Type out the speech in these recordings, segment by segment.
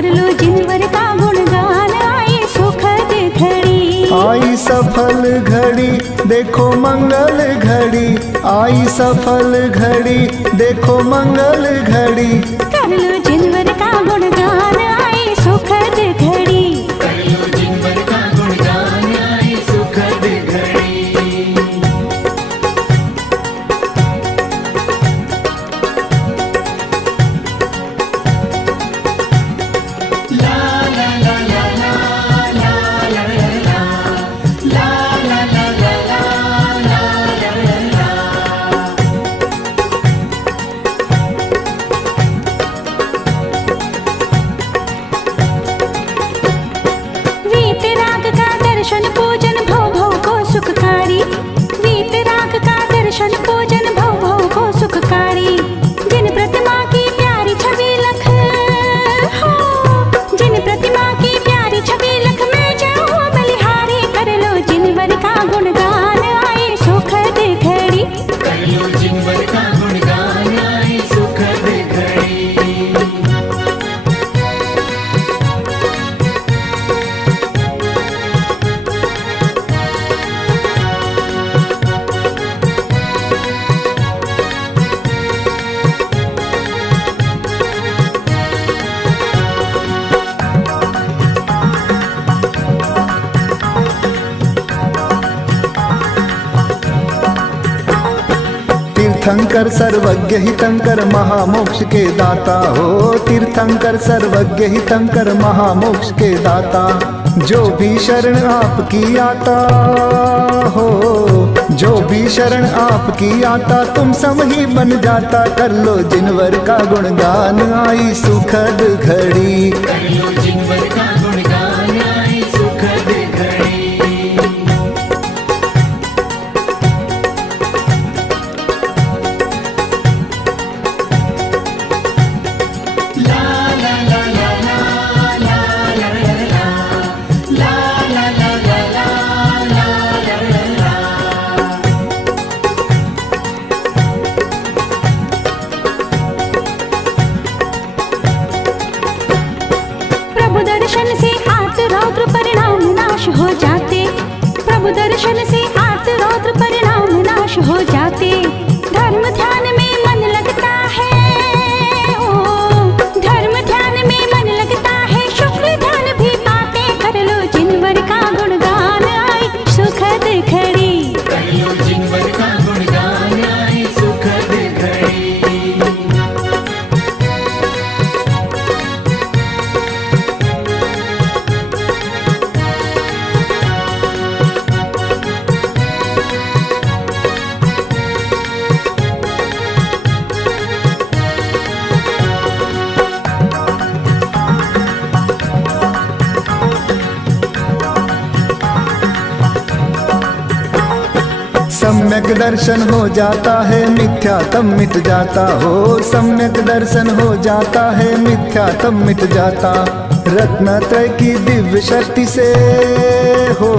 कर लो जिनवर का गुणगान, आई सुखद घड़ी। आई सफल घड़ी देखो मंगल घड़ी, आई सफल घड़ी देखो मंगल घड़ी। कर लो जिनवर का गुणगान, आई सुखद घड़ी। कर लो जिनवर का गुणगान, आई सुखद घड़ी। ला ला ला ला ला ला ला ला ला ला ला ला ला ला ला। वीतराग का दर्शन पूजन भव भव को सुखकारी, वीतराग का दर्शन पूजन भव भव को सुखकारी। जिन प्रतिमा की प्यारी छवि लख हो, जिन प्रतिमा की प्यारी छवि लख में जाऊं बलिहारी। कर लो जिनवर का गुणगान, आई सुखद घड़ी। कर लो जिनवर का गुणगान, आई सुखद घड़ी। तीर्थंकर सर्वज्ञ हितंकर महामोक्ष के दाता हो, तीर्थंकर सर्वज्ञ हितंकर महामोक्ष के दाता। जो भी शरण आपकी आता हो, जो भी शरण आपकी आता तुम सम ही बन जाता। कर लो जिनवर का गुणगान, आई सुखद घड़ी। कर लो जिनवर का गुणगान, आई सुखद घड़ी। ला ला ला ला ला ला ला ला ला ला ला ला ला ला ला। प्रभु दर्शन से आर्त रौद्र परिणाम नाश हो जाते, प्रभु दर्शन से आर्त रौद्र परिणाम नाश हो जाते। धर्म ध्यान में मन लगता है, ओ धर्म ध्यान में मन लगता है, शुक्र ध्यान भी पाते। कर लो जिनवर का गुणगान, आई सुखद घड़ी। कर लो जिनवर का गुणगान, आई सुखद घड़ी। सम्यक दर्शन हो जाता है मिथ्यात्म मिट जाता हो, सम्यक दर्शन हो जाता है मिथ्यात्म मिट जाता। रत्नत्रय की दिव्य शक्ति से हो,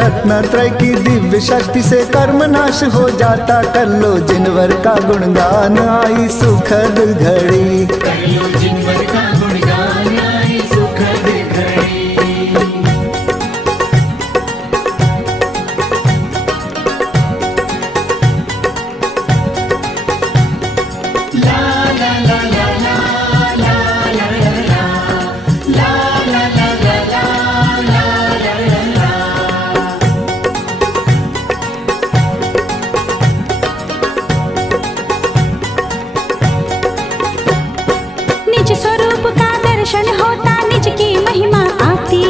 रत्नत्रय की दिव्य शक्ति से कर्म नाश हो जाता। कर लो जिनवर का गुणगान, आई सुखद घड़ी। कर लो जिनवर का गुणगान, आई सुखद घड़ी। ला ला ला ला ला ला ला ला ला ला ला ला ला ला ला। निज स्वरूप का दर्शन होता निज की महिमा आती,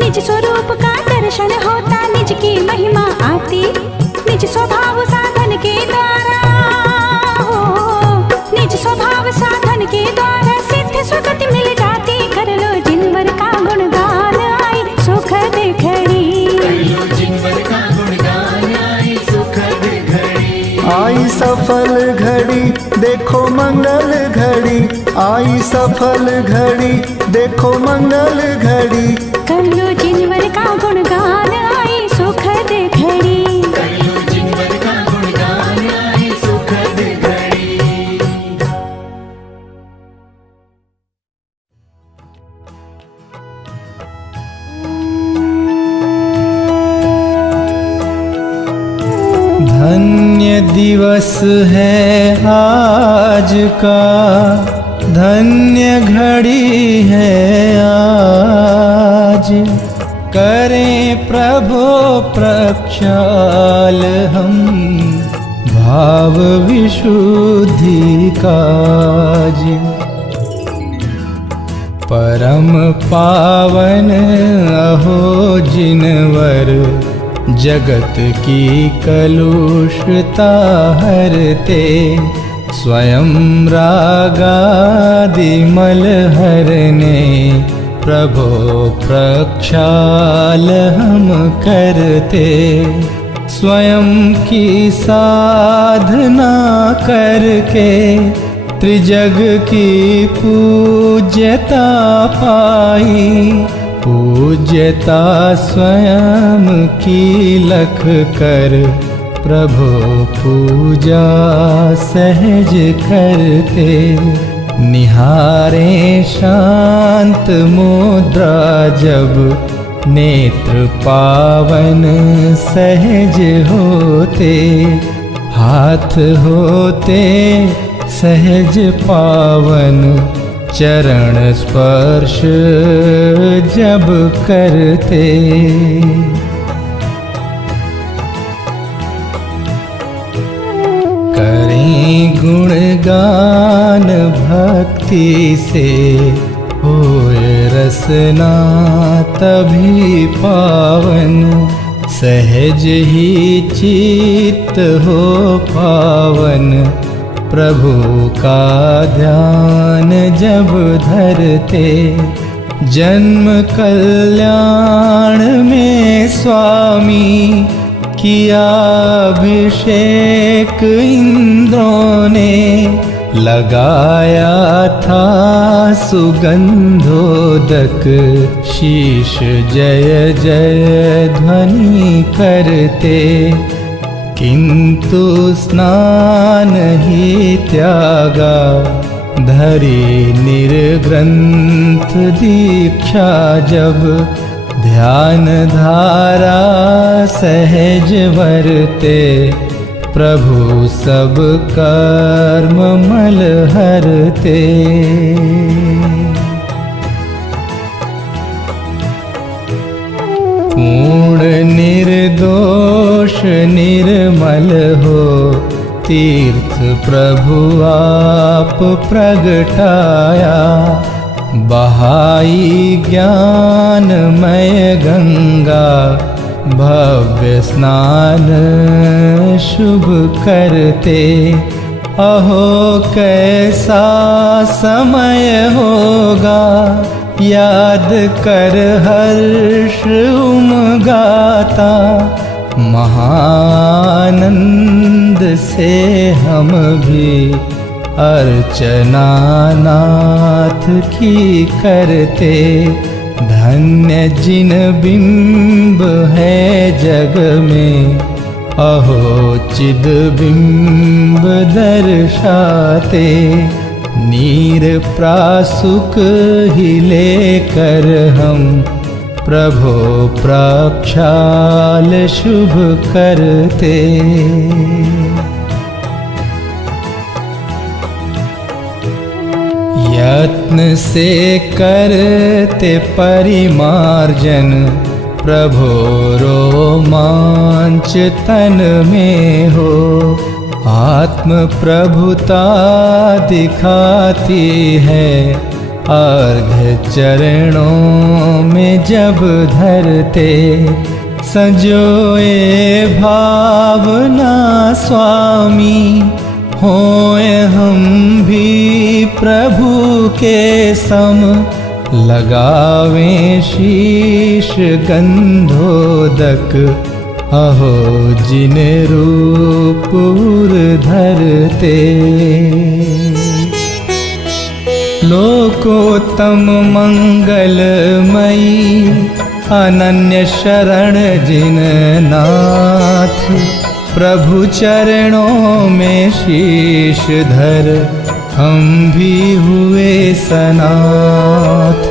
निज स्वरूप का दर्शन होता निज की महिमा आती। निज स्वभाव साधन के द्वारा हो, निज स्वभाव साधन के द्वारा सिद्ध सुगति मिल जाती। कर लो जिनवर का गुणगान, आई सुखद घड़ी। कर लो जिनवर का गुणगान, आई सुखद घड़ी। आई सफल घड़ी देखो मंगल घड़ी, आई सफल घड़ी देखो मंगल घड़ी। कर लो जिनवर का गुणगान, आई सुखद घड़ी। कर लो जिनवर का गुणगान, आई सुखद घड़ी। दिवस है आज का, धन्य घड़ी है आज। करें प्रभु प्रक्षाल हम भाव विशुद्धि काज। परम पावन अहो जिनवर, जगत की कलुषता हरते। स्वयं रागादि मल हरने, प्रभो प्रक्षाल हम करते। स्वयं की साधना करके, त्रिजग की पूज्यता पाई। पूज्यता स्वयं की लख कर, प्रभु पूजा सहज करते। निहारे शांत मुद्रा जब, नेत्र पावन सहज होते। हाथ होते सहज पावन, चरण स्पर्श जब करते। करें गुणगान भक्ति से, होए रसना तभी पावन। सहज ही चित्त हो पावन, प्रभु का ध्यान जब धरते। जन्म कल्याण में स्वामी, किया अभिषेक इंद्रों ने। लगाया था सुगंधोदक, शीश जय जय ध्वनि करते। किंतु स्नान ही त्यागा, धरी निर्ग्रंथ दीक्षा जब। ध्यान धारा सहज वरते, प्रभु सब कर्म मल हरते। पूर्ण निर्दोष निर्मल हो, तीर्थ प्रभु आप प्रगटाया। बहाई ज्ञानमय गंगा, भव्य स्नान शुभ करते। अहो कैसा समय होगा, याद कर हर्ष उमगाता। महानंद से हम भी अर्चना नाथ की करते। धन्य जिन बिंब है जग में, अहो चिद बिंब दर्शाते। नीर प्रासुक ही लेकर हम, प्रभो प्रक्षाल शुभ करते। यत्न से करते परिमार्जन, प्रभो रोमांच तन में हो। आत्म प्रभुता दिखाती है, अर्घ्य चरणों में जब धरते। संजोए भावना स्वामी, होए हम भी प्रभु के सम। लगावें शीश गंधोदक, अहो जिन रूप धरते। लोकोत्तम मंगलमयी, अनन्य शरण जिन नाथ। प्रभु चरणों में शीश धर, हम भी हुए सनाथ।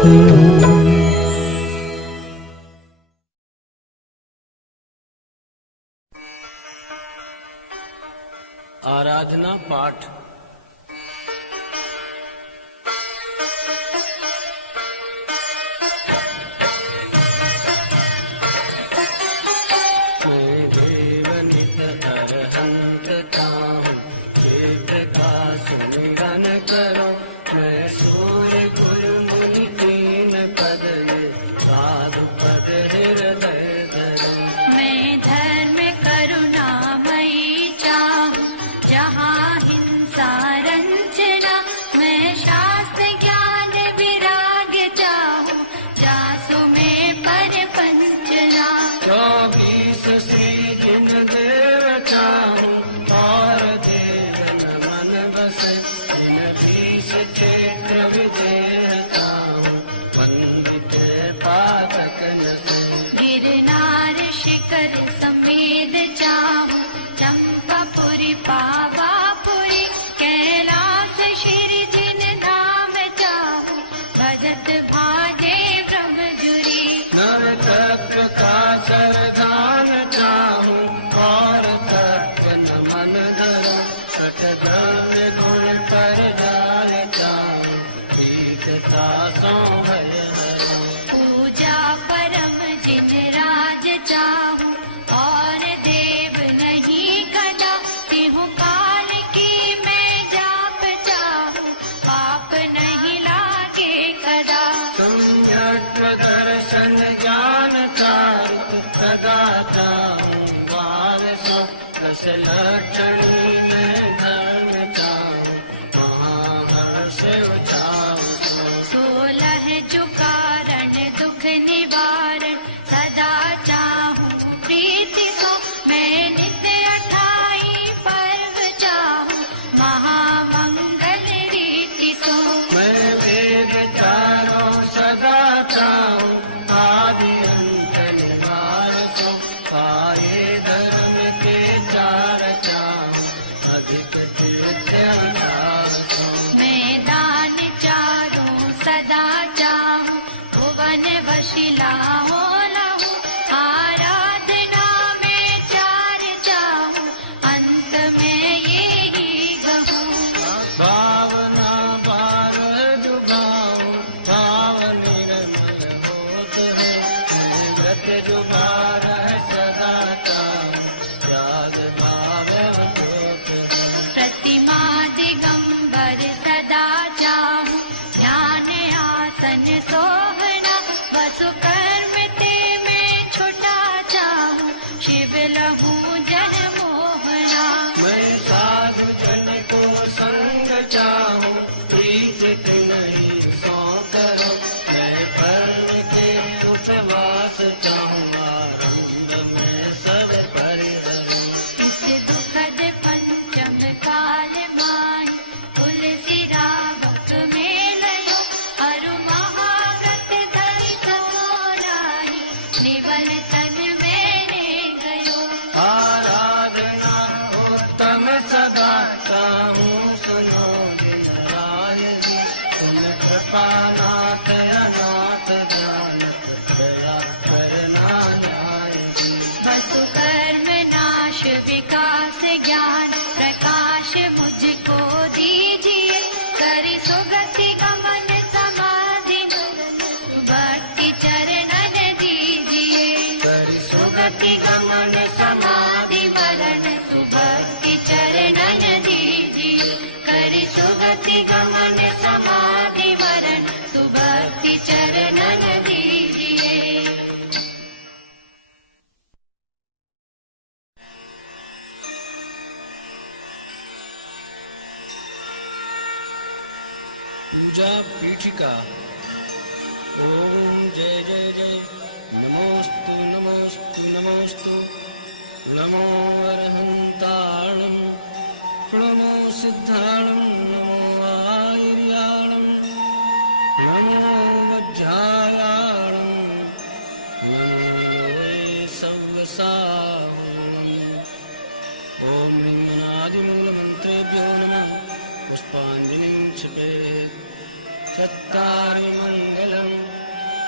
भजत भाजे ब्रह्मजुरी। नव तत्व का सरदान चाहूं और तत्व न मन धरूं, छठ द्रव्य गुण पर जाय चाहूं, दीक्षता सो भय हरूं। पूजा परम जिन राज चाहूं और देव नहीं कदा, तिहु काल की मैं जाप चाहूं, पाप नहीं लागे कदा। सम्यक दर्शन ज्ञान चारित सदा चाहूं, वारसो दश लक्षणी में धर्म चाहूं, महाहर्ष चाहूं। 16 चुकारण दुख निवारण सदा चाहूं, प्रीति सो मैं नित्य 28 पर्व चाहूं, महामंगल रीति सो। मैं वेद चारों सदा चाहूं, आदि अंत निवार सो, पाए धर्म के चार चाहूं, अधिक तीर्थ अचार सो। मैं दान चारों सदा चाहूं, भुवन वशिला हो लहू, आराधना में चार चाहूं, अंत में यही कहूं। भावना बार जुगाऊं, भाव निर्मल होत है, व्रत जुगार सदा चाहूं, त्याग भाव होत है। प्रतिमा दिगंबर सदा चाहूं, ध्यान आसन सोहना, वसु कर्म ते मैं छुटा चाहूं, शिव लहू जन मोहना। मैं साधु जन को संग चाहूं, प्रीत नहीं सो करो, मैं पर्ण के उपवास चाहूं, आनंद में सब परिहरूं। इस दुखद पंचम काल माही, तुलसी रावक में लयो, अरु महाव्रत धरि सकोराही, निवल तन मैंने गयो। आराधना उत्तम सदा चाहूं, सुनो दिन राय जी, तुम कृपानाथ अनाथ जानत, दया करना न्याय जी। वसु कर्म नाश विकास ज्ञान प्रकाश मुझको दीजिए, करि सुगति गमन समाधि भक्ति चरणन दीजिए। करि सुगति गमन समाधि वरण सुभक्ति चरणन दीजिए, करि सुगति गमन समाधि वरण सुभक्ति चरणन दीजिए। पूजा पीठिका। ओम जय जय जय, नमोस्तु नमोस्तु नमोस्तु, नमो अरहंताणं, नमो सिद्धाणं, नमो आयर्याणं, नमो वज्रायाणं, नमो सव्यसायणम्। ओम निम्नादिमूलमन्त्रेभ्यो नमः, पुष्पाञ्जलिं क्षिपेत्। सत्तारि मङ्गलम्,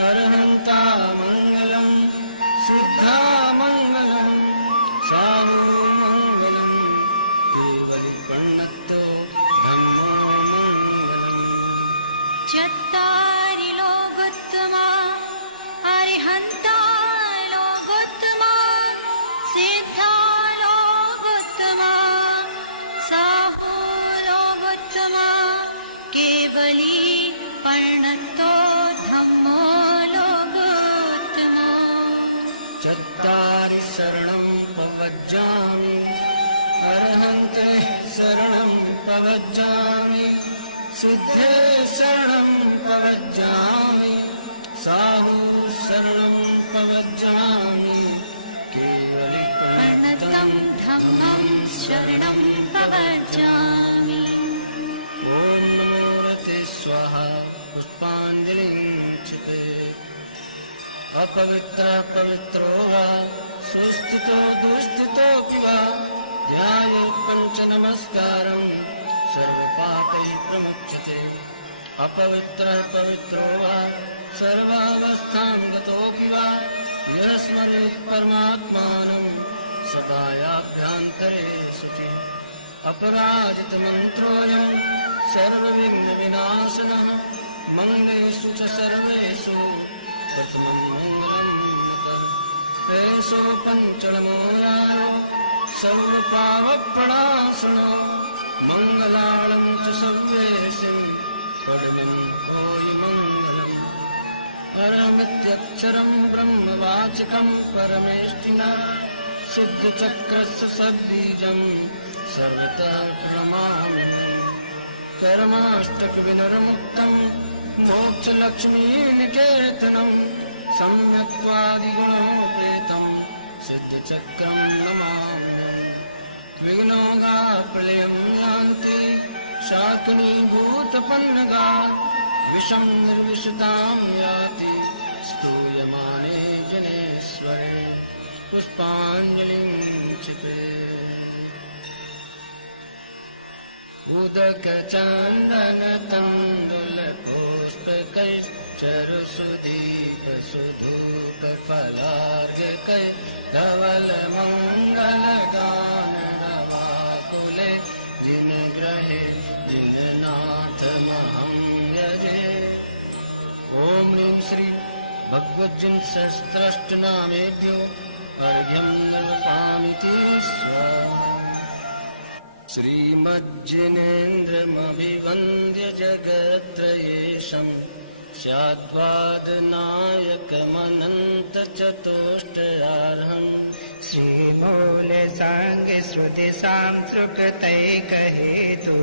अरहन्ता मङ्गलम्, सिद्धा मङ्गलम्, साहू मङ्गलम्, केवलिवर्णतो धम्मो मङ्गलम्। चत्तारि लोकोत्तमा, अरिहन्ता लोकोत्तमा, सिद्धा लोकोत्तमा, साहू लोकोत्तमा, केवली वर्णन्तो धम्मो लोकोत्तमो। चत्तारि शरणं प्रवज्जामि, अरहन्ते शरणं प्रवज्जामि, सिद्धे शरणं प्रवज्जामि, साहू शरणं प्रवज्जामि, केवली वर्णतं धम्मं शरणं प्रवज्जामि। ओम नमो रते स्वाहा, पुष्पाञ्जलिं क्षिपेत्। अपवित्र पवित्रो वा, सुस्थितो दुस्थितोऽपि वा, ध्यायेत् पञ्चनमस्कारं, सर्वपापैः प्रमुच्यते। अपवित्र पवित्रो वा, परमात्मानं सदायाभ्यन्तरे शुचि अपराजितमन्त्रोऽयं सर्वविघ्नविनाशनः मङ्गलेषु च सर्वेषु प्रथमं मङ्गलं तेषु पञ्चमो यानो सर्वपापप्रणाशनो मङ्गलानं च सर्वेषां परमं भूरि मङ्गलम् अरहमित्यक्षरं ब्रह्मवाचकं परमेष्टिना सिद्धचक्रस्य सद्बीजं सर्वतः प्रणमामि कर्माष्टकविनिर्मुक्तं मोक्षलक्ष्मीनिकेतनं सम्यक्त्वादिगुणोपेतं सिद्धचक्रं नमामि विघ्नोगा प्रलयं यान्ति शाकिनीभूतपन्नगा विषं निर्विशतां याति स्तूयमाने जनेश्वरे पुष्पाञ्जलिं क्षिपेत् उदकचन्दनतण्डुलपुष्पकैश्चरुसुदीपसुधूपफलार्घ्यकै धवलमङ्गलगाननवाकुले जिनग्रहे जिननाथमहं यजे ॐ ह्रीं श्री भगवज्जिनसहस्रष्टनामेभ्यो अर्घ्यं निर्वपामिति स्वाहा श्रीमज्जिनेन्द्रमभिवन्द्य जगत्त्रयेशं स्याद्वादनायकमनन्तचतुष्टयार्हम् श्रीमूलसाङ्गश्रुतिसांसृकृतैकहेतु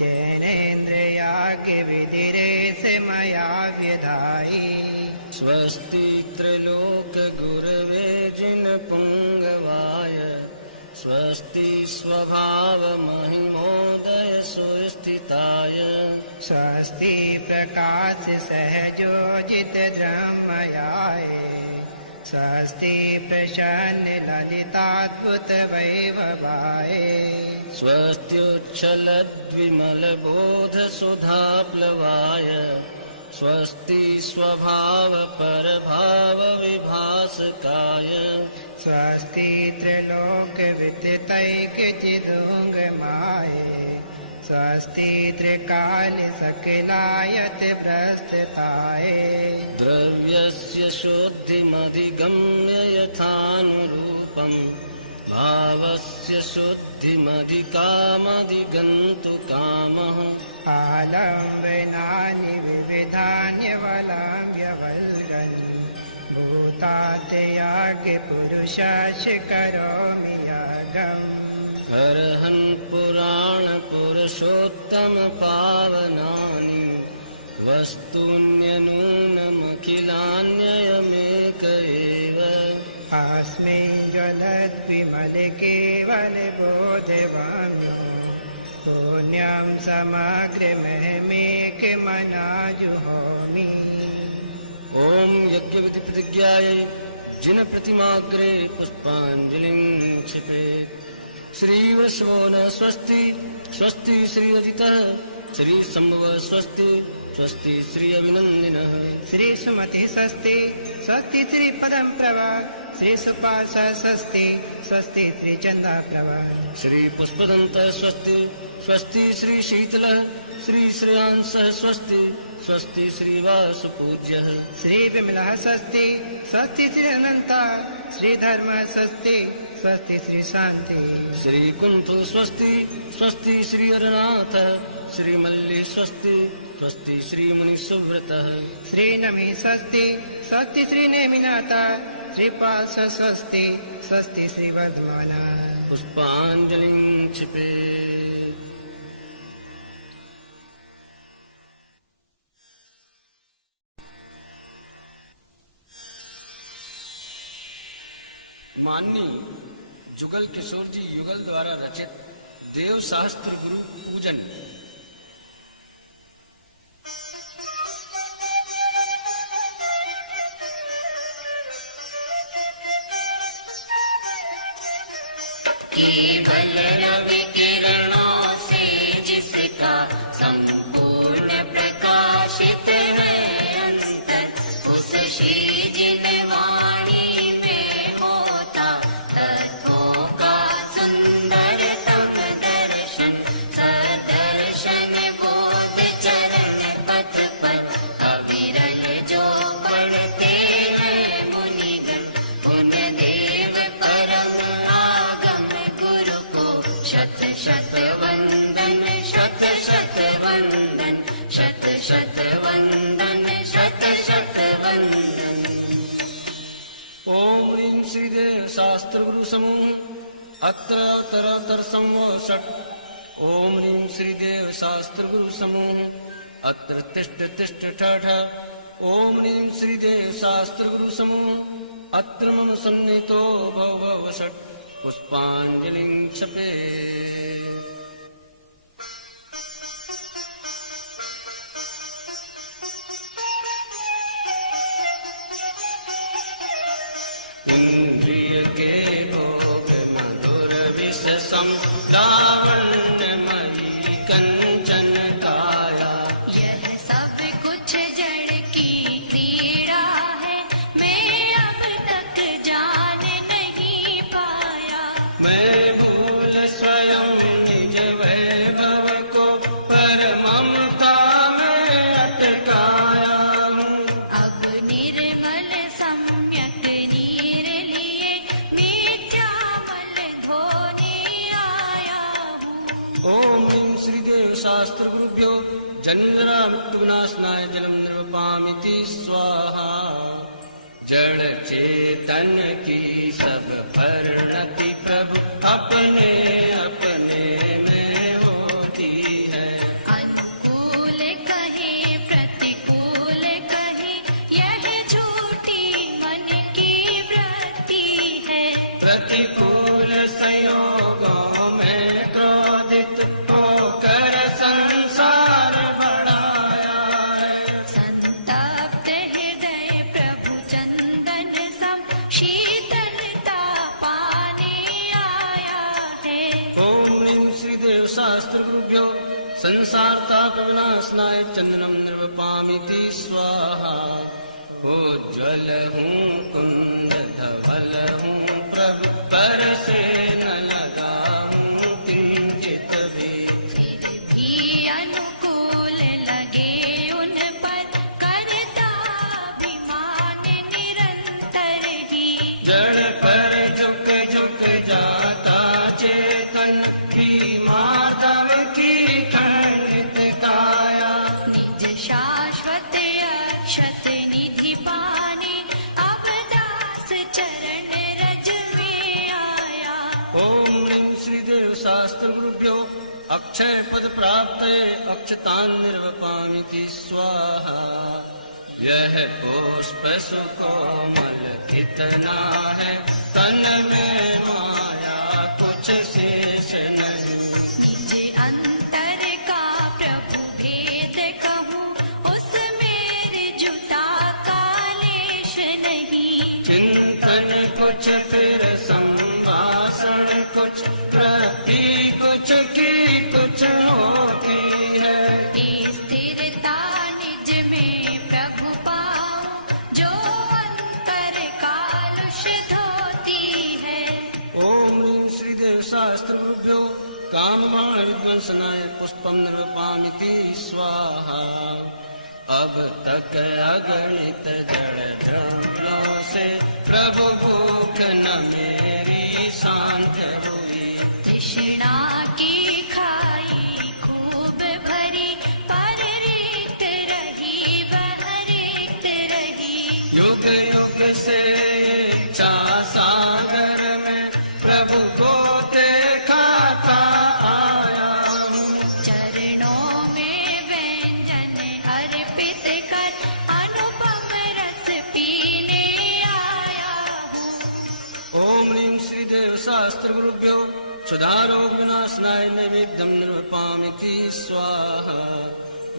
जैनेन्द्रयाज्ञविधिरेश मया व्यधायि स्वस्ति त्रैलोक्यगुरवे जिनपुङ्गवाय स्वस्ति स्वभावमहिमोदय सुस्थिताय स्वस्ति प्रकाश सहजोजितधर्मयाय स्वस्ति प्रसन्न ललिताद्भुतवैभवाय स्वस्त्युच्छलद्विमलबोधसुधाप्लवाय स्वस्ति स्वभावपरभावविभासकाय स्वस्ति त्रिलोकविदितैकचिदुङ्गमाय स्वस्ति त्रिकालसकलायत प्रस्थिताय द्रव्यस्य शुद्धिमधिगम्य यथानुरूपम् भावस्य शुद्धिमधिकामधिगन्तुकामः आलम्बनानि विविधान्यवलम्ब्यवल्गन् भूतात्याज्ञपुरुषाश करोमि यागम् हरहन् पुराणपुरुषोत्तमपावनानि वस्तून्यनूनमखिलान्ययमेक एव अस्मिन् जलद्विमलकेवलबोधवाम्यो पुण्यं समग्रमहमेकमनाजुहोमि ॐ यज्ञविधिप्रतिज्ञायै जिनप्रतिमाग्रे पुष्पाञ्जलिं क्षिपेत् श्रीवशो न स्वस्ति स्वस्ति श्रीरजितः श्रीशम्भुवः स्वस्ति स्वस्ति श्री अभिनन्दिनः श्रीसुमति स्वस्ति स्वस्ति श्रीपदं प्रभा श्रीसुपास स्वस्ति स्वस्ति श्रीचन्द्रप्रभा श्रीपुष्पदन्तः स्वस्ति स्वस्ति श्रीशीतलः श्रीश्रेयांसः स्वस्ति स्वस्ति श्रीवासुपूज्यः श्रीविमलः स्वस्ति स्वस्ति श्रीअनन्तः श्रीधर्मः स्वस्ति स्वस्ति श्रीशान्तिः श्रीकुण्ठो स्वस्ति स्वस्ति श्री अरनाथः श्रीमल्ली स्वस्ति स्वस्ति श्रीमुनिसुव्रतः श्रीनमी स्वस्ति स्वस्ति श्रीनेमिनाथः श्रीपास स्वस्ति स्वस्ति श्रीवर्धमानः पुष्पाञ्जलिं क्षिपेत् माननीय जुगल किशोर जी युगल द्वारा रचित देव शास्त्र गुरु पूजन। केवल रवि किरणों से जिसका संपूर्ण प्रकाशित है अंतर, उस श्री जिन वाणी में समूह अत्र उत्तरोत्तर संवत्सर। ओम ह्रीं श्रीदेव शास्त्र गुरु समूह अत्र तिष्ठ तिष्ठ ठाठ। ओम ह्रीं श्रीदेव शास्त्र गुरु समूह अत्र मम सन्निहितो भव भव षट्। पुष्पांजलिं क्षपे। इंद्रिय के भोग मधुर विष सम लावण्यमयी कंचन काया। यह सब कुछ जड़ की क्रीड़ा है, मैं अब तक जान नहीं पाया। मैं भूल स्वयं निज वैभव को पर ममता में अटकाया हूँ। अब निर्मल सम्यक नीर लिए मिथ्यामल धोने आया हूँ। ओम ह्रीं श्रीदेव शास्त्र गुरुभ्यो जन्मजरा मृत्युविनाशनाय जलम निर्वपामिति स्वाहा। जड़ चेतन की सब परिणति प्रभु अपने अपने में होती है। अनुकूल कहे प्रतिकूल कहे, यह झूठी मन की वृत्ति है। प्रतिकूल संयोगों में क्रोधित होकर संसार बढ़ाया है। संतप्त हृदय प्रभु चंदन सम शीतलता पाने आया है। ओम ह्रीं श्रीदेव शास्त्र गुरुभ्यो संसार ताप विनाशनाय चंदनम निर्वपामिति स्वाहा। उज्ज्वल हूँ कुंद धवल हूँ प्रभु पर से न लगा हूँ किंचित भी। फिर भी अनुकूल लगे उन पर, करता अभिमान निरंतर ही। जड़ पर झुक झुक जाता चेतन की माधव की खंडित काया। निज शाश्वत अक्षत निधि पाने, अब दास चरण रज में आया। ओम ह्रीं श्रीदेव शास्त्र गुरुभ्यो अक्षय पद प्राप्त अक्षतान निर्वपामिति स्वाहा। यह पुष्प सुकोमल कितना है, तन में माया कुछ शेष नहीं। निज अंतर का प्रभु भेद कहूँ, उसमें जुता का लेश नहीं। चिंतन कुछ फिर संभाषण कुछ प्रति कुछ की कुछ होती है। ये स्थिरता निज में प्रभु पाऊं, जो अंतर कालुष धोती है। ओम ह्रीं श्रीदेव शास्त्र गुरुभ्यो काम बाण विध्वंसनाय पुष्पम निर्वपामिति स्वाहा। अब तक अगणित जड़ जड़ों से प्रभु भूख न मेरी शांत हुई। तृष्णा की खाई खूब भरी, पर रिक्त रही वह रिक्त रही। युग युग से इच्छा सागर में प्रभु को देखाता आया हूँ। चरणों में व्यंजन अर्पित कर, अनुपम रस पीने आया हूँ। ओम ह्रीं श्रीदेव शास्त्र गुरुभ्यो सुधारो विनाशनाय नैवेद्यम निर्वपामिति स्वाहा।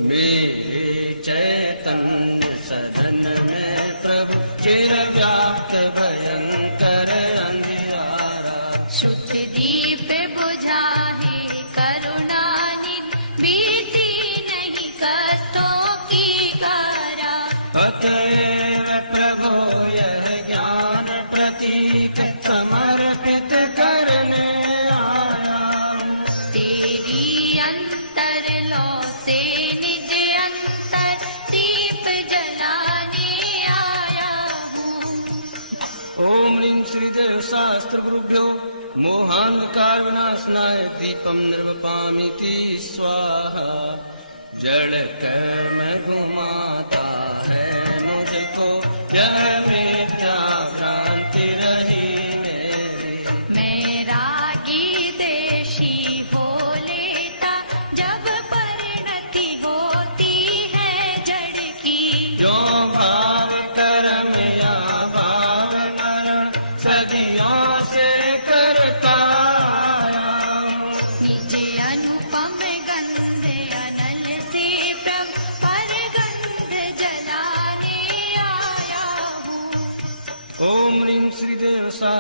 मेरे चैतन्य सदन में प्रभु चिर व्याप्त भयंकर अंधियारा। शुद्ध दीप बुझा है करुणानिधि, बीती नहीं कष्टों की कारा। अतएव प्रभु यह ज्ञान प्रतीक समर्पित करने आया हूँ। तेरी अंतर लो से निज अंतर दीप जलाने आया हूँ। ओम ह्रीं श्रीदेव शास्त्र गुरुभ्यो मोहांधकार विनाशनाय दीपम निर्वपामिति स्वाहा। जड़ कर्म घुमाता है मुझको, यह मिथ्या भ्रांति रही मेरी।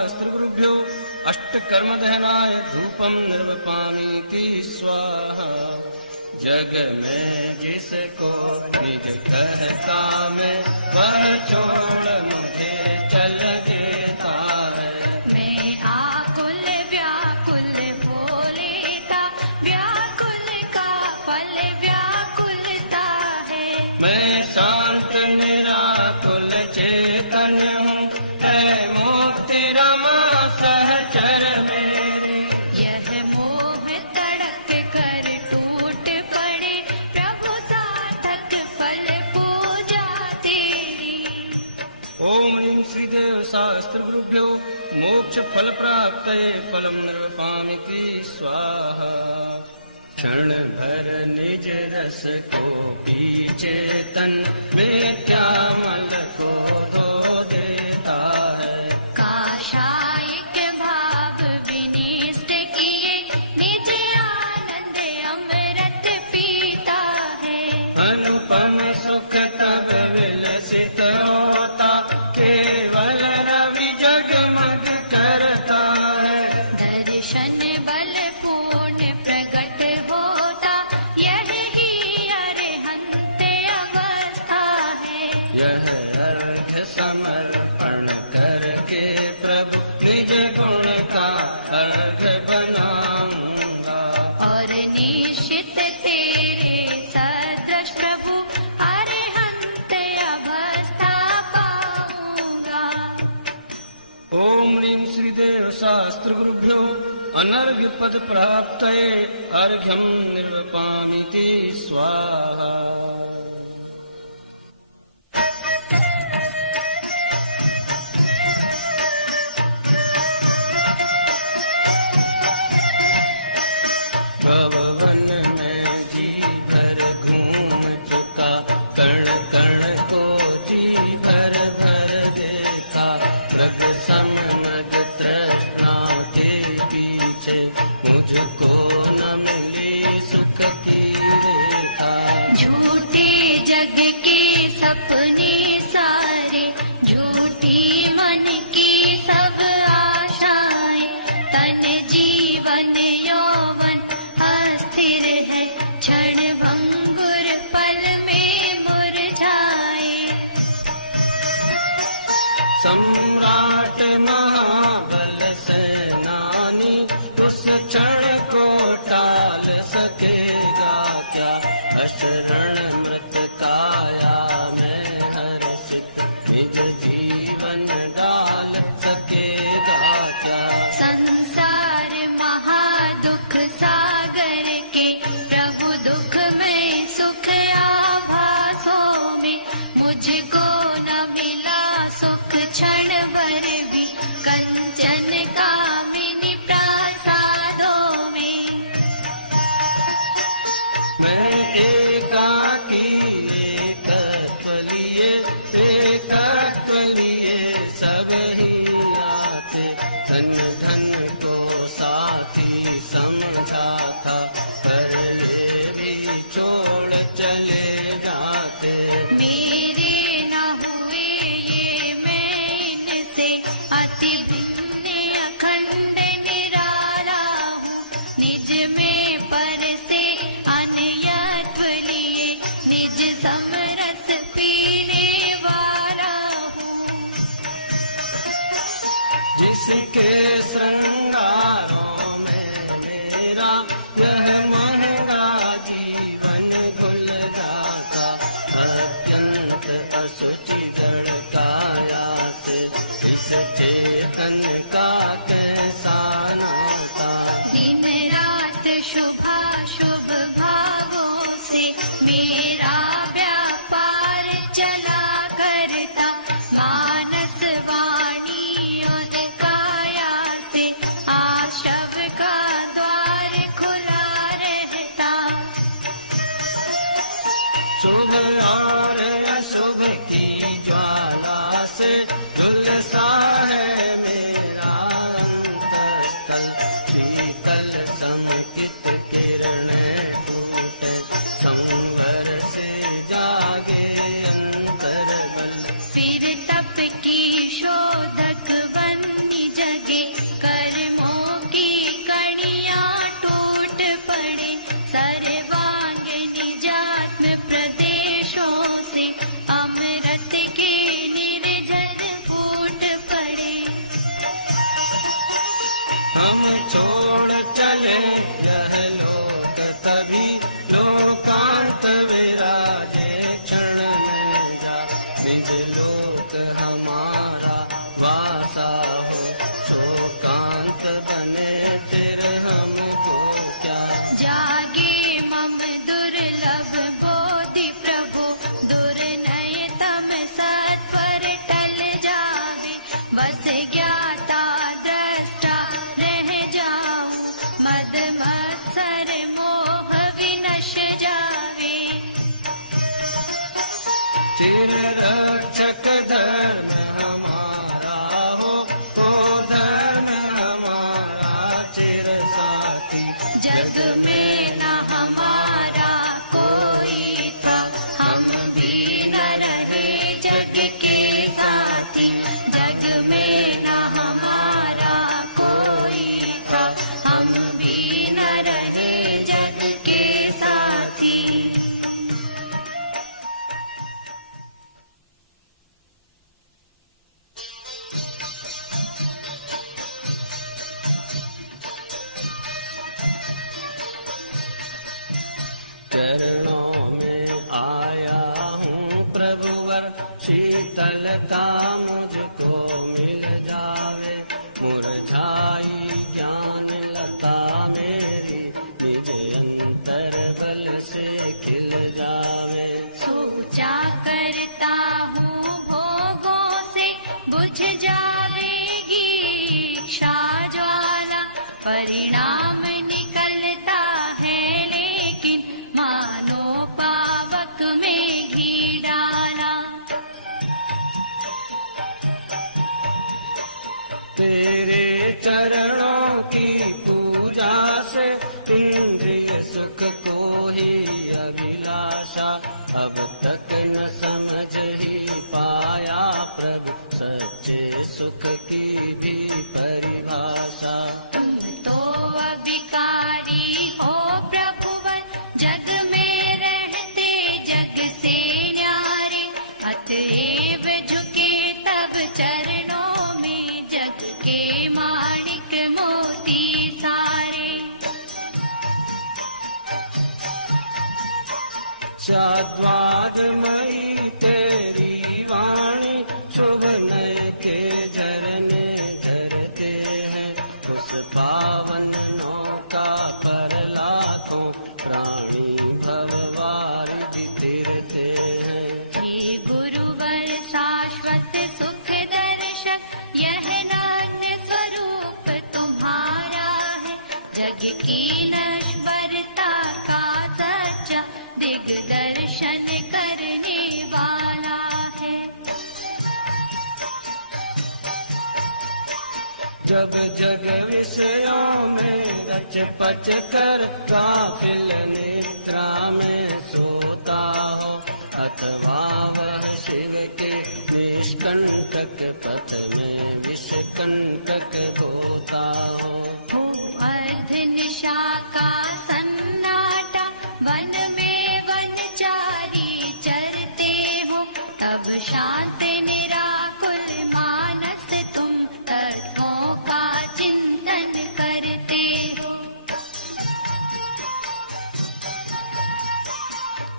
शास्त्र गुरुभ्यो अष्ट कर्म दहनाय धूपम निर्वपामीति स्वाहा। जग में जिसको निज कहता मैं वह छोड़ मुझे चल देता है। मैं आकुल व्याकुल भोलेता, व्याकुल का फल व्याकुलता है। मैं शांत निराकुल चेतन हूँ, है मुक्ति रमा सहचर मेरे। यह मोह तड़क कर टूट पड़े, प्रभु सार्थक फल पूजा तेरी। ओम ह्रीं श्रीदेव शास्त्र गुरुभ्यो मोक्ष फल प्राप्तये फलम निर्वपामीति स्वाहा। क्षण भर निज रस को पी चेतन मिथ्यामल को धो देता है। काशायिक भाव विनिष्ट किए, निज आनंद अमृत पीता है। अनुपम सुख तब विलसित होता, केवल रवि जगमग करता है। दर्शन बल पूर्ण प्रकट होता, यही अरहंत अवस्था है। यह अर्घ समर्पण करके प्रभु निज गुण का अर्घ बनाऊंगा। और निश्चित तेरे सदृश प्रभु अरहंत अवस्था पाऊंगा। ओम ह्रीं श्रीदेव शास्त्र गुरुभ्यो अनर्घ्य पद प्राप्तये अर्घ्यम निर्वपामीति स्वाहा। भवन में जी भर घूम चुका, कण कण को जी भर भर देखा। प्रग समनग तृष्णा के पीछे मुझको न मिली सुख की रेखा। झूठे जग के सपने सारे, झूठी मन की सब आशाएं। तन जीवन यौवन अस्थिर है, क्षण भंगुर पल में मुरझाए। सम्राट महाबल सेनानी उस क्षण को टाल सकेगा क्या। अशरण मृत काया में हर्षित निज जीवन डाल सकेगा क्या। संसार महादुख सागर के, प्रभु दुख में सुख आभासों में। मुझको न मिला सुख क्षण भर भी, कल छोड़ चले यह लोक तभी लोकांत विराजे क्षण में जा निज लोक हमारा वासा हो शोकांत बने फिर हमको क्या जागे मम दुर्लभ बोधि प्रभु दुर्नय तम सत्वर टल जावे बस ज्ञाता दृष्टा रह जाऊं मद मत्सर मोह विनश जावे चिर रक्षक धर्म हमारा हो तो धर्म हमारा चिर साथी जग में न हमारा कोई था हम भी न रहे जग के साथी जग में न हमारा कोई था हम भी न रहे जग के साथी चरणों में आया हूँ प्रभुवर शीतलता मुझको मिल जावे मुरझाई ज्ञान लता मेरी निज अंतर बल से खिल जावे सोचा करता हूँ भोगों से बुझ जाएगी इच्छा ज्वाला परिणाम निकलता है लेकिन मानो पावक में घी डाला तेरे चरणों की पूजा से इंद्रिय सुख को ही अभिलाषा अब तक न समझ ही पाया प्रभु सच्चे सुख की भी परिभाषा तुम तो अभिकारी हो प्रभुवन जग में रहते जग से न्यारे अतएव झुके तब चरणों में जग के माणिक मोती सारे चाद्वादमयी तेरी वाणी शुभ नय के झरने झरते हैं उस पावन नौका पर लाखों प्राणी भववारिधि तिरते हैं हे गुरुवर शाश्वत सुख दर्शक यह नाट्य स्वरूप तुम्हारा है जग की नश्वरता का सच्चा दिग्दर्शन करने वाला है जब जग विषयों में रच पच कर काफिल निद्रा में सोता हो अथवा वह शिव के निष्कंटक पथ में विषकंटक होता हो अर्ध निशा का सन्नाटा वन में वनचारी चरते हो तब शांत निराकुल मानस तुम तत्वों का चिंतन करते हो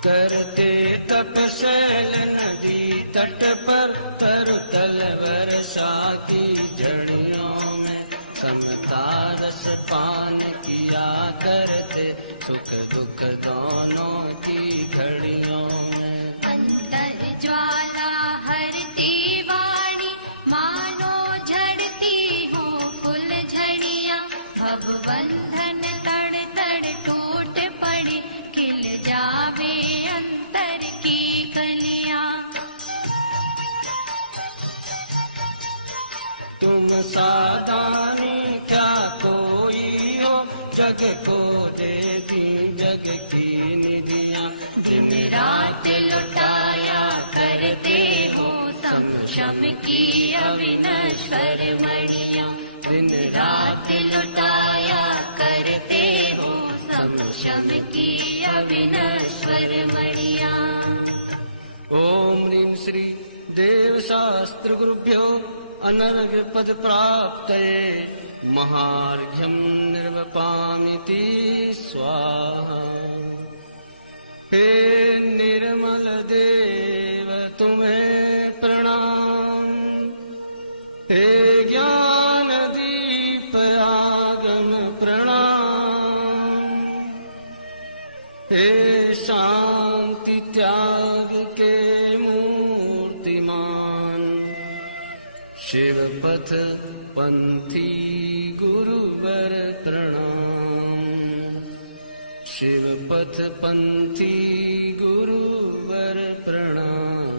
करते तपशैल नदी तट पर तरुतल वर्षा की जड़ियों में समता रस पान किया करते सुख दुख दोनों की घड़ियों में अंतर ज्वाला हरती वाणी मानो झड़ती हो फूल झड़ियाँ भव बंधन तड़ तड़ टूट पड़े खिल जावे अंतर की कलियाँ तुम साधानी क्या कोई हो जग को देती जग की निधियाँ दिन रात लुटाया करते हो संशम की अविनश्वर मणियाँ दिन रात लुटाया करते हो संशम की अविनश्वर मणियाँ ओम ह्रीं श्री देव शास्त्र गुरुभ्यो अनर्घ्य पद प्राप्तये महार्घ्यं निर्वपामिति स्वाहा। हे निर्मल देव तुम्हें प्रणाम, हे ज्ञान दीप आगम प्रणाम, हे शांति त्याग के मूर्तिमान, शिव पथ पंथी गुरुवर प्रणाम, शिव पथ पंथी गुरुवर प्रणाम।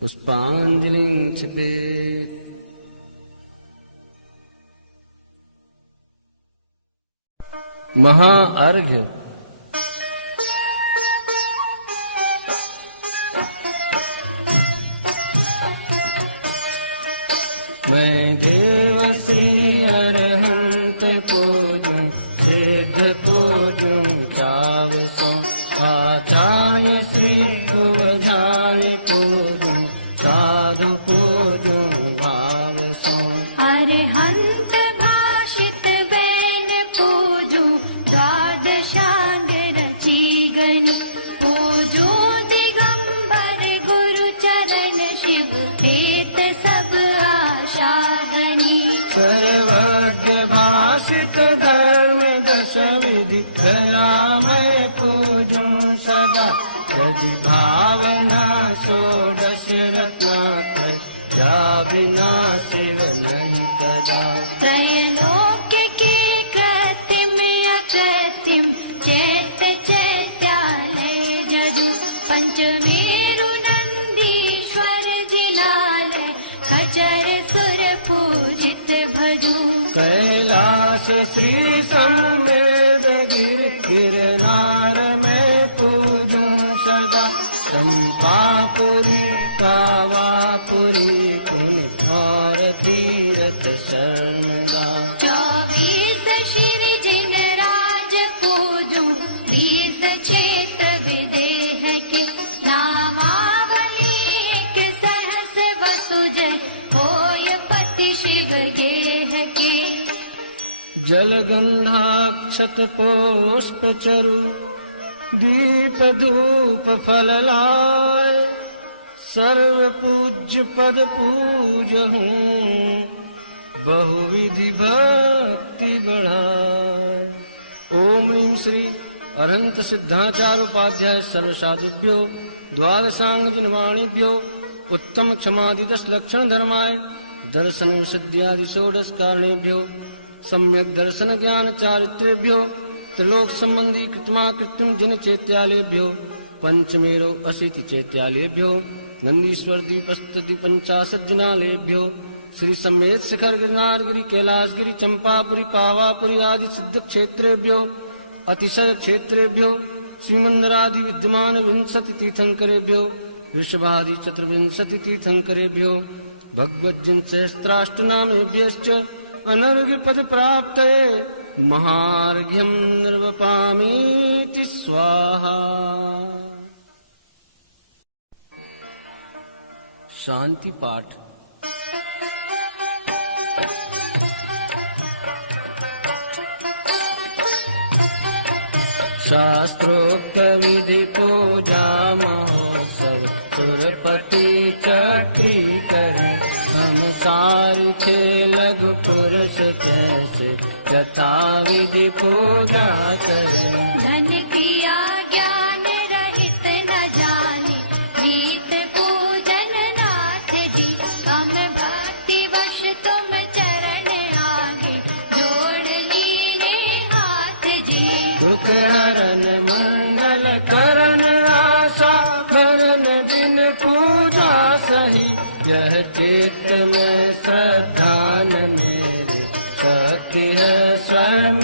पुष्पांजलिं क्षिपेत्। महाअर्घ्य। मैं देवसी अरहंत पूजूं, सिद्ध पूजूं चावसो, आचार्य श्री कुवझाय पूजूं, साधु पूजूं भावसो। अरहंत भाषित बैन पूजूं, द्वादशांग रची गणी पूजूं, दिगंबर गुरु चरण शिव पेत सब आशागनी। सर्वज्ञ भाषित धर्म दश विधि धरा मैं पूजूं सदा, यदि भावना षोडश रत्नात्रय, जा बिना शिव नहीं कदा। त्रैलोक्य की कृत्रिम अकृत्रिम, चैत चैत्यालय जदु, पंचमेरु नंदीश्वर जिलालय, खचर सुर पूजित भजू। कैलाश श्री संवेद गिर गिरनार में पूजूं सदा, चंपापुरी कावापुरी गुण और तीरथ शरणगा। 24 श्री जिन राज पूजूं, 20 क्षेत्र विदेह के, नामावली एक सहस वसुजय, होय पति शिव गेह के। जलगंधाक्षत पुष्प चरु, दीप धूप फल लाय, सर्व पूज्य पद पूजहूं, बहुविधि भक्ति बढ़ाय। ओम ह्रीं श्री अनंत सिद्धाचार्य उपाध्याय सर्वसाधुभ्यो, द्वादशांग जिनवाणीभ्यो, उत्तम क्षमादि 10 लक्षण धर्माय, दर्शन सिद्ध्यादि षोडश कारणेभ्यो, सम्यक दर्शन ज्ञान चारित्रेभ्यो, त्रिलोक संबंधी कृत्मा कृत्रिम जिन चैत्यालयभ्यो, पंचमेरो अशीति चैत्यालयभ्यो, नंदीश्वर दीपस्तुति 50 जिनालयभ्यो, श्री समेत शिखर गिरनार गिरि कैलाश गिरि चंपापुरी पावापुरी आदि सिद्ध क्षेत्रेभ्यो, अतिशय क्षेत्रेभ्यो, श्रीमंदरादि विद्यमान 20 तीर्थंकरेभ्यो, ऋषभादि 24 तीर्थंकरेभ्यो, भगवज्जन सहस्राष्टनामेभ्यश्च अनर्घ्य पद प्राप्तये, महार्घ्यं निर्वपामीति स्वाहा। शांति पाठ। शास्त्रोक्त विधि पूजा महोत्सव, सुरपति चक्री करे, हम सारु लघु पुरुष जैसे, यथा विधि पूजा करे। धन क्रिया ज्ञान रहित न जाने, रीत पूजन नाथ जी, कम भक्ति वश तुम चरण आगे, जोड़ लीने हाथ जी। दुख हरन मंगल करन आशा, करन बिन पूजा सही, यह चित्त में श्रद्धा न मेरे, शक्ति है स्वयं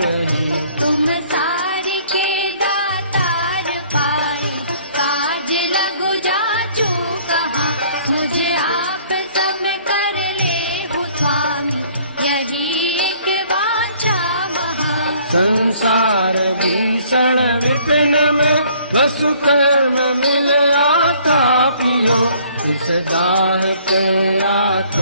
नहीं। तुम सारी के दातार पाई, काज लगु जाचू कहा, मुझे आप सब कर ले हो स्वामी, यही एक वाचा महा। संसार भीषण विपिन में, वसु कर्म मिल आता पियो, इस दाह के आत्मा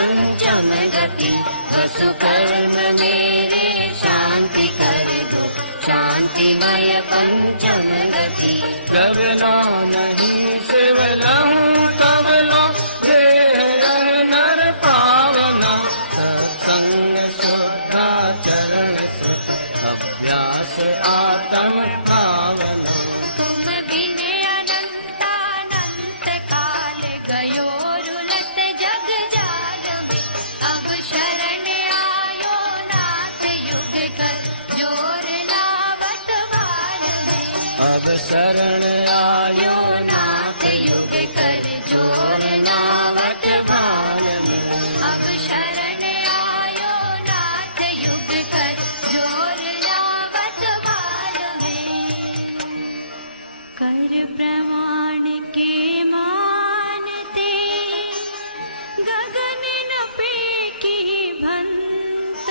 पंचम गति वसुकर्म मेरे शांति कर दो शांतिमय पंचम गति कबला नहीं शिवलहूँ कबला देह नर पावना सत्संग श्रद्धा चरण सुख अभ्यास आत्म भावना तुम बिन अनंतानंत काल गयो रुलत जग जाल में अब शरण आयो नाथ युग कर जोर लावत बाल में अब शरण आयो नाथ युग कर जोर लावत बाल में अब शरण आयो नाथ युग कर जोर लावत बाल में कर प्रमाण के मानते गगन न पे की भंत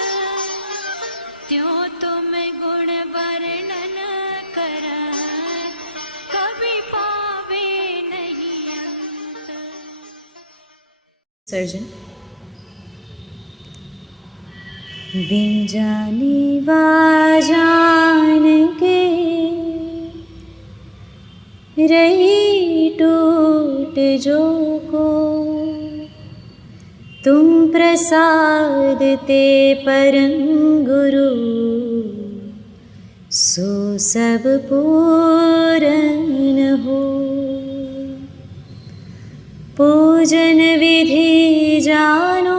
त्यों तुम गुण वर्णन कर कभी पावे नहीं अंत सर्जन बिन जाने जान के रही टूट जो को तुम प्रसाद ते परम गुरु सो सब पूरन हो पूजन विधि जानो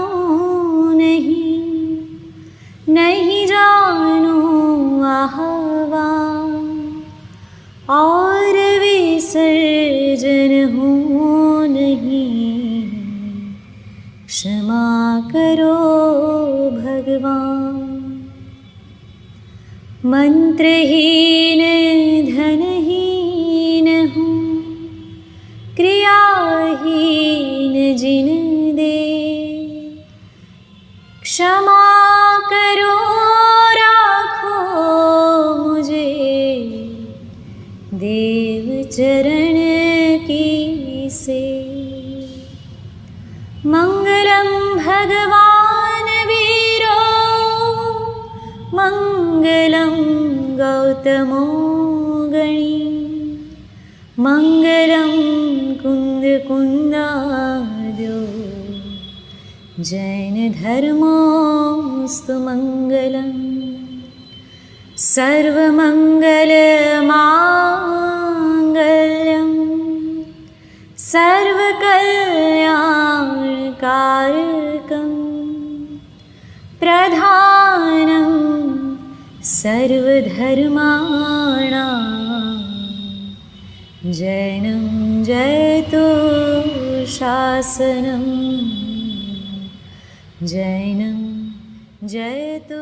नहीं जानो आह्वान और विसर्जन हो नहीं क्षमा करो भगवान मंत्रहीन धनहीन हूँ क्रियाहीन जिन दे क्षमा करो राखो मुझे देव चरण की से मंगलम भगवान वीरो मंगलम गौतमो गणी मंगलम कुंद कुंदाद्यो जैन धर्मोस्तु मंगलम सर्वमंगल मांगल्यम सर्वकल्याणकारकं प्रधानं सर्वधर्माणां जैनं जयतु शासनं जैनं जयतु